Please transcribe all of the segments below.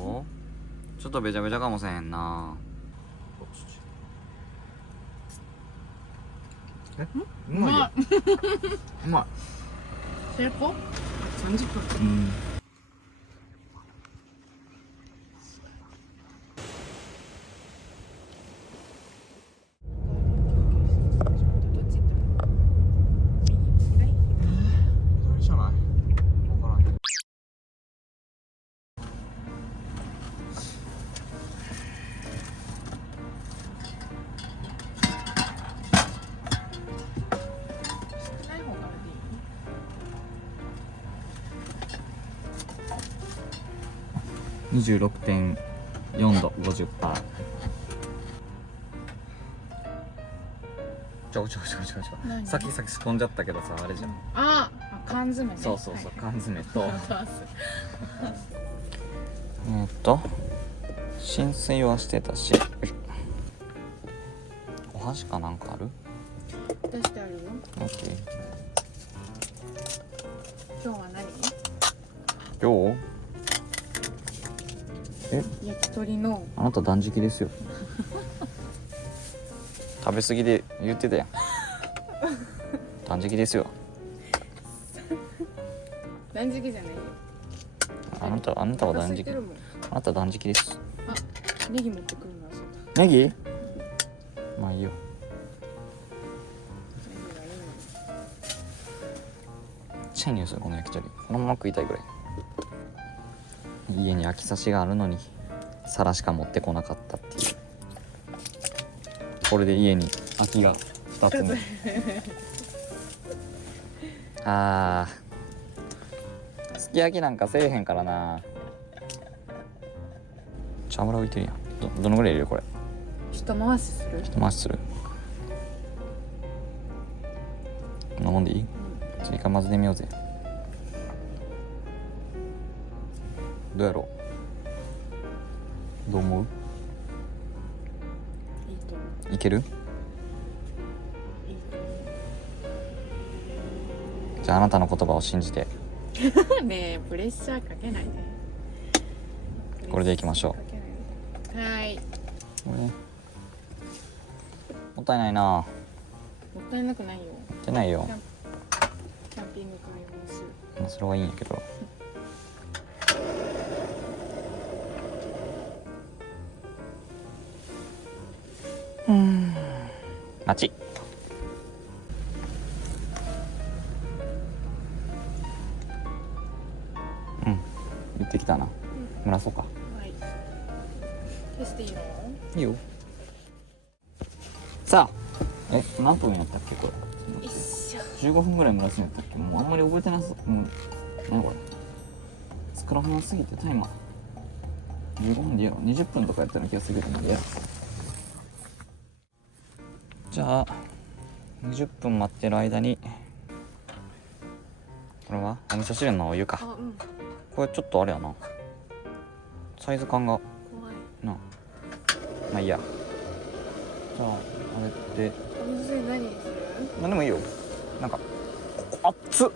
どう？ちょっとべちゃべちゃかもせえへんな。うまい。うまい。成功？30分。うん。どっち行ったの？右？左？あれじゃない？わからん。少ない方からでいい？26.4度、50%。ちょ。何？さっき飛んじゃったけどさ、あれじゃん。缶詰ね。そう、缶詰と。はい浸水はしてたし。お箸かなんかある？出してあるよ。オッケー。今日は何？今日？焼き鳥の。あなた断食ですよ。食べ過ぎで言ってたやん。断食ですよ。断食じゃないよ。あなたは断食。お腹空いてるもん。あなた断食です。ネギ持ってくるの忘れた。ネギ？まあいいよ。ネギがいいのに。チェーンニュースこの焼き鳥このまま食いたいぐらい。家に秋刺しがあるのに皿しか持ってこなかったっていう。これで家に空きが2つ目。すき焼きなんかせえへんからな。油浮いてるやん。どのぐらい入れるこれ？一回しする？一回しする。こんなもんでいい？ちょっと一回混ぜてみようぜ。どうやろう？どう思う？いいと思いける？う。いいと思じゃああなたの言葉を信じてう。ねえ、プレッシャーかけないで。これでいきましょう。かけないで。はい。これね、もったいないな。もったいなくないよ。もったいないよ。キャンピングカー用のスーまあそれはいいんやけど。待ち。行ってきたな。蒸らそうか。はい。消していいの？いいよ。さあ、何分やったっけこれ？よいしょ。 15分ぐらい蒸らすんやったっけ？もうあんまり覚えてなさ。何これ？作らなすぎてタイマー15分でやろう。20分とかやったような気がするけどもやろう。じゃあ20分待ってる間にこれはお味噌汁のお湯か。これちょっとあれやな、サイズ感が怖いな。まあいいや。じゃああれってお水で何にする？何でもいいよ。なんかここ熱っ。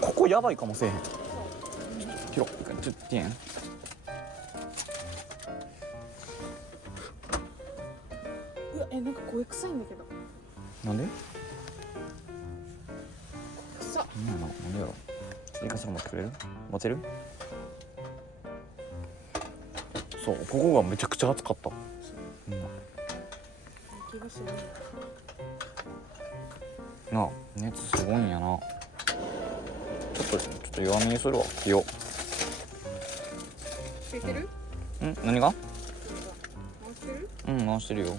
ここやばいかもせえへん。切ろう。ちょっといいん？うわ、なんか声臭いんだけど。なんで？臭っ。なんでやろ。追加する持ってくれる？持てる？そう、ここがめちゃくちゃ熱かった。気がする。なあ、熱すごいんやな。ちょっと弱めにするわ。火を。ついてる？何が？回してる？回してるよ。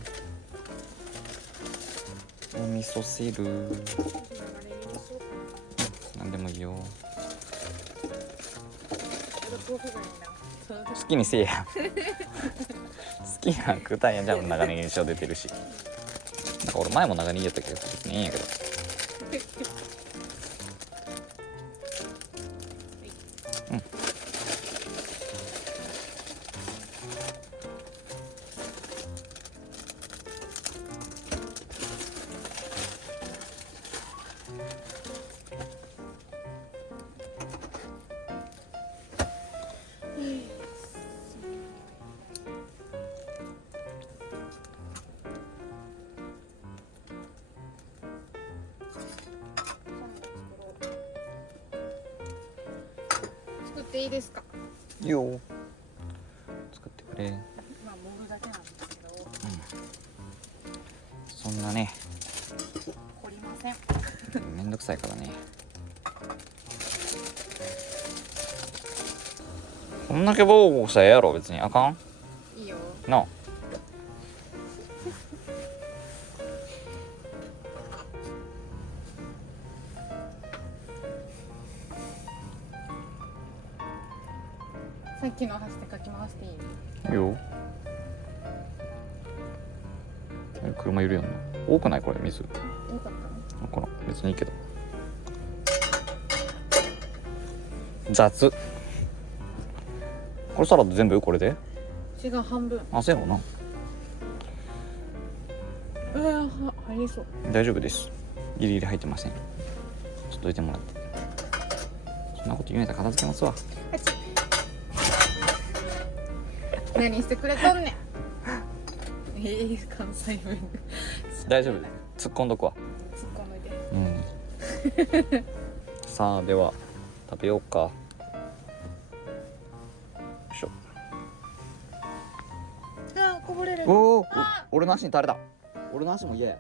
お味噌汁。流れにしようかな。なんでもいいよ。豆腐がいいな。好きにせえや。好きな食うたんや。じゃあ長ネギにしよう出てるし。なんか俺前も長ネギやったけど別にいいんやけど。作っていいですか？いいよ。作ってくれ。まあ盛るだけなんですけど、そんなね、凝りません。めんどくさいからね。こんだけボーボーしたらええやろ、別にあかんいいよ。なあ。さっきの箸でかき回していい？いいよ。車いるやんな。多くないこれ水。よかったね。こら別にいいけど。雑。これサラダ全部これで？違う、半分。あ、そうやろな。入りそう。大丈夫です。ギリギリ入ってません。ちょっとどいてもらって。そんなこと言うんやったら片付けますわ。何してくれとんねん。関西弁。大丈夫。突っ込んどくわ。突っ込んどいて。うん。さあでは食べようか。よいしょ。あー、こぼれる。おお、俺の足に垂れた。俺の足も嫌や。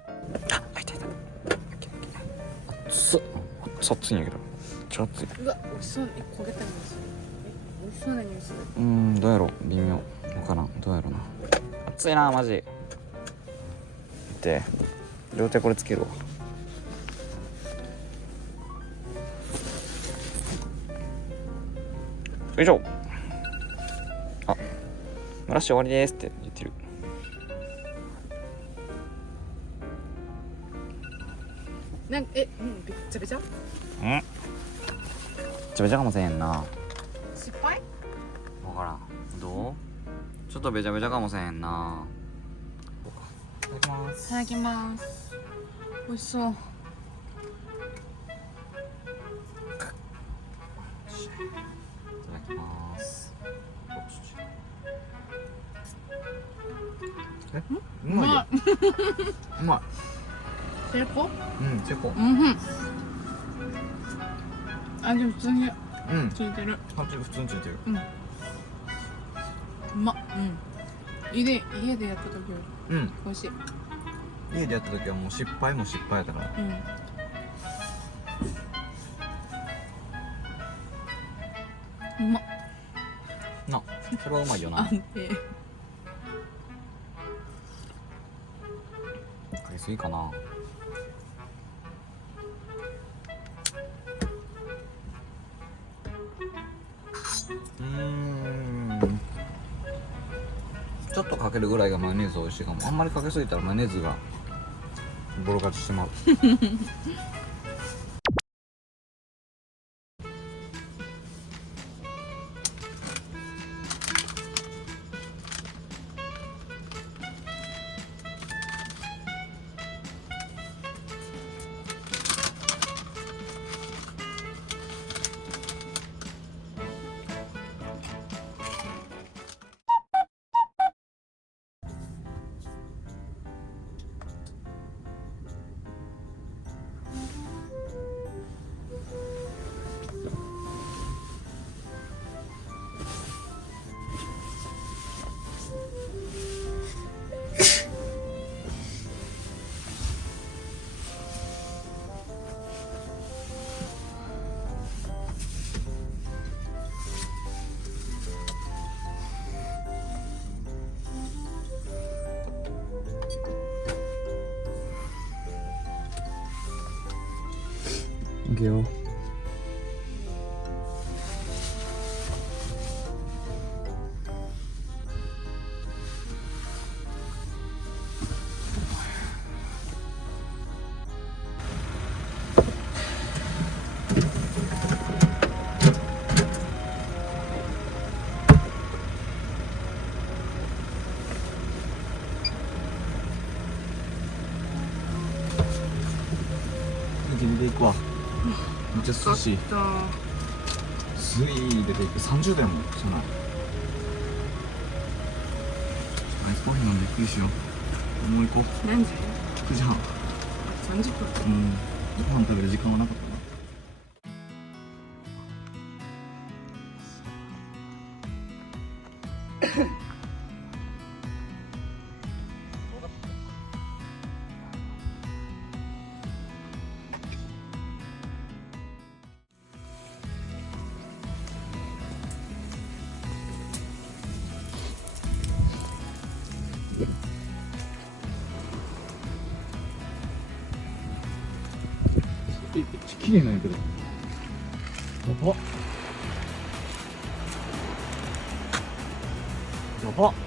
あ、痛い痛い。熱っ。熱いんやけど。ちょっと熱い。うわ、美味しそうに焦げた匂いする。美味しそうな匂いする。どうやろう、微妙。わからん。どうやろうな。熱いな、マジ。で、両手これつけるわ。よいしょ。あ、蒸らし終わりですって言ってる。なんか、べっちゃべちゃ。べちゃべちゃかもせんな。失敗？わからん。どう？ちょっとべちゃべちゃかもせんな。いただきます。いただきます。美味しそう。いただきます。うまいよ。うまい。成功？成功。味普通についてる。普通についてる。うまっ。家でやった時より美味しい。家でやった時はもう失敗も失敗だから。うまっ。な、それはうまいよな。安定。かけすぎかな。ちょっとかけるぐらいがマヨネーズ美味しいかも。あんまりかけすぎたらマヨネーズがボロ勝ちしてまう。いくよ。自分で行くわ。めっちゃ涼しい。スイー出ていく。30度やもん。そのアイスコーヒー飲んでゆっくりしよう。もう行こう。何時9時半。？30分。ご飯食べる時間はなかったな。めっちゃ綺麗なんやけど。やばっ。やばっ。